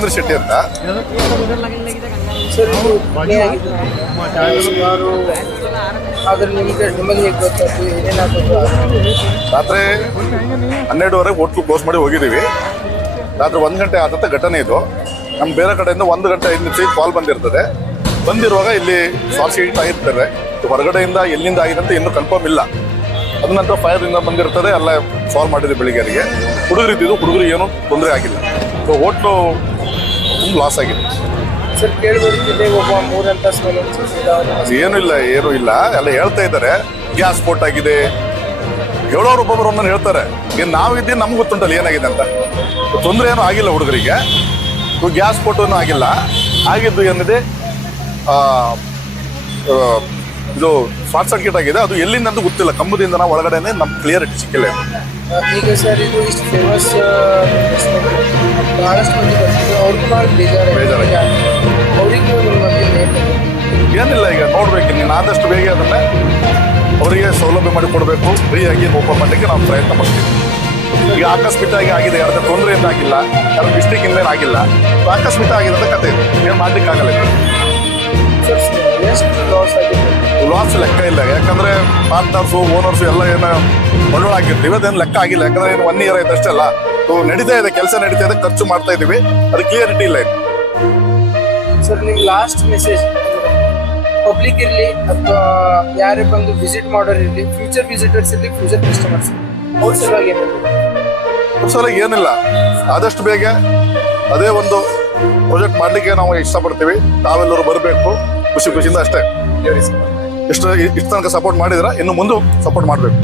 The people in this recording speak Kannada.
ದೇವೇಂದ್ರ ಶೆಟ್ಟಿ ಅಂತ. ಸರ್ ಇದು ಸುಮಾರು ಆದ್ರೆ ನಿಮಗೆ ಹೇಗೆ ಗೊತ್ತಾಯ್ತು ಏನೇನಾಗ್ತದೆ? ರಾತ್ರಿ 12:30 ಹೋಟ್ಲು ಕ್ಲೋಸ್ ಮಾಡಿ ಹೋಗಿದ್ದೀವಿ. ರಾತ್ರಿ 1 ಗಂಟೆ ಆದಂಥ ಘಟನೆ ಇದು. ನಮ್ಮ ಬೇರೆ ಕಡೆಯಿಂದ 1 ಗಂಟೆ 5 ನಿಮಿಷ ಕಾಲ್ ಬಂದಿರ್ತದೆ. ಬಂದಿರುವಾಗ ಇಲ್ಲಿ ಶಾರ್ಟ್ ಸರ್ಕ್ಯೂಟ್ ಆಗಿರ್ತಾರೆ. ಹೊರಗಡೆಯಿಂದ ಎಲ್ಲಿಂದ ಆಗಿದೆ ಅಂತ ಇನ್ನೂ ಕನ್ಫರ್ಮ್ ಇಲ್ಲ. ಅದ ನಂತರ ಫೈರಿಂದ ಬಂದಿರ್ತದೆ. ಎಲ್ಲ ಸಾಲ್ವ್ ಮಾಡಿದ್ವಿ ಬೆಳಿಗ್ಗೆರಿಗೆ. ಹುಡುಗರು ಇದ್ದಿದ್ದು, ಹುಡುಗರಿಗೆ ಏನೂ ತೊಂದರೆ ಆಗಿಲ್ಲ. ಸೊ ಹೋಟ್ಲು ತುಂಬ ಲಾಸ್ ಆಗಿದೆ. ಸರ್ ಕೇಳಿಬರುತ್ತಿದೆ ಒಬ್ಬ 3 ಅಂತಸ್ತು ಏನೂ ಇಲ್ಲ ಎಲ್ಲ ಹೇಳ್ತಾ ಇದ್ದಾರೆ ಗ್ಯಾಸ್ ಸ್ಫೋಟ್ ಆಗಿದೆ. ಹೇಳೋರು ಒಬ್ಬೊಬ್ಬರು ಒಂದನ್ನು ಹೇಳ್ತಾರೆ. ಏನು ನಾವಿದ್ದೀನಿ ನಮ್ಗೆ ಗೊತ್ತುಂಟಲ್ಲ ಏನಾಗಿದೆ ಅಂತ. ತೊಂದರೆ ಏನೂ ಆಗಿಲ್ಲ ಹುಡುಗರಿಗೆ. ಗ್ಯಾಸ್ ಸ್ಫೋಟನೂ ಆಗಿಲ್ಲ. ಆಗಿದ್ದು ಏನಿದೆ ಇದು ಶಾರ್ಟ್ ಸರ್ಕ್ಯೂಟ್ ಆಗಿದೆ. ಅದು ಎಲ್ಲಿಂದ ಅಂತ ಗೊತ್ತಿಲ್ಲ. ಕಂಬದಿಂದ ನಾವು ಒಳಗಡೆನೆ ನಮ್ಗೆ ಕ್ಲಿಯರಿಟಿ ಸಿಕ್ಕಿಲ್ಲ. ಈಗ ಸರ್ ಇದು ಇಷ್ಟು ಫೇಮಸ್ ಬಹಳಷ್ಟು ಮಂದಿ ಬರ್ತಿದ್ರು, ಅವ್ರಿಗೂ ಭಾಳ ಬೇಜಾರಾಗಿದೆ. ಅವರಿಗೂ ಏನಿಲ್ಲ, ಈಗ ನೋಡ್ಬೇಕು ನೀನು ಆದಷ್ಟು ಬೇಗ ಅದನ್ನೇ ಅವರಿಗೆ ಸೌಲಭ್ಯ ಮಾಡಿ ಕೊಡಬೇಕು. ಫ್ರೀಯಾಗಿ ಓಪನ್ ಮಾಡಲಿಕ್ಕೆ ನಾವು ಪ್ರಯತ್ನ ಮಾಡ್ತೀವಿ. ಈಗ ಆಕಸ್ಮಿಕವಾಗಿ ಆಗಿದೆ, ಯಾರ್ದು ತೊಂದರೆಯಿಂದ ಆಗಿಲ್ಲ, ಯಾರು ಮಿಸ್ಟೇಕಿಂದ ಆಗಿಲ್ಲ. ಆಕಸ್ಮಿಕ ಆಗಿದೆ ಅಂತ ಕತೆ ಇದೆ, ಏನು ಮಾಡ್ಲಿಕ್ಕಾಗಲ್ಲ. ಲಾಸ್ ಲೆಕ್ಕ ಇಲ್ಲ. ಯಾಕಂದ್ರೆ ಪಾರ್ಟ್ನರ್ಸು ಓನರ್ಸು ಎಲ್ಲ ಏನು ಬಂಡವಾಳ ಹಾಕಿರ್ತೀವಿ, ಅದೇನು ಲೆಕ್ಕ ಆಗಿಲ್ಲ. ಯಾಕಂದ್ರೆ ಏನು 1 ಇಯರ್ ಆಯ್ತು ಅಷ್ಟೆಲ್ಲ. ನಡೀತಾ ಇದೆ, ಕೆಲಸ ನಡೀತಾ ಇದೆ, ಖರ್ಚು ಮಾಡ್ತಾ ಇದೀವಿ. ಅದು ಕ್ಲಿಯರಿಟಿ ಇಲ್ಲ ಇದು. ಸರ್ ನಿಮ್ಮ ಲಾಸ್ಟ್ ಮೆಸೇಜ್ ಪಬ್ಲಿಕ್ ಇರಲಿ ಅಥವಾ ಯಾರೇ ಬಂದು ವಿಸಿಟ್ ಮಾಡೋರು ಇರಲಿ, ಫ್ಯೂಚರ್ ವಿಸಿಟರ್ಸ್ ಇರಲಿ, ಫ್ಯೂಚರ್ ಕಸ್ಟಮರ್ಸ್ ಅವ್ರ ಸಲುವಾಗಿ ಏನಿಲ್ಲ, ಆದಷ್ಟು ಬೇಗ ಅದೇ ಒಂದು ಪ್ರಾಜೆಕ್ಟ್ ಮಾಡಲಿಕ್ಕೆ ನಾವು ಇಷ್ಟಪಡ್ತೀವಿ. ತಾವೆಲ್ಲರೂ ಬರಬೇಕು ಖುಷಿಯಿಂದ ಅಷ್ಟೇ. ಇಷ್ಟು ತನಕ ಸಪೋರ್ಟ್ ಮಾಡಿದ್ರೆ ಇನ್ನು ಮುಂದೆ ಸಪೋರ್ಟ್ ಮಾಡಬೇಕು.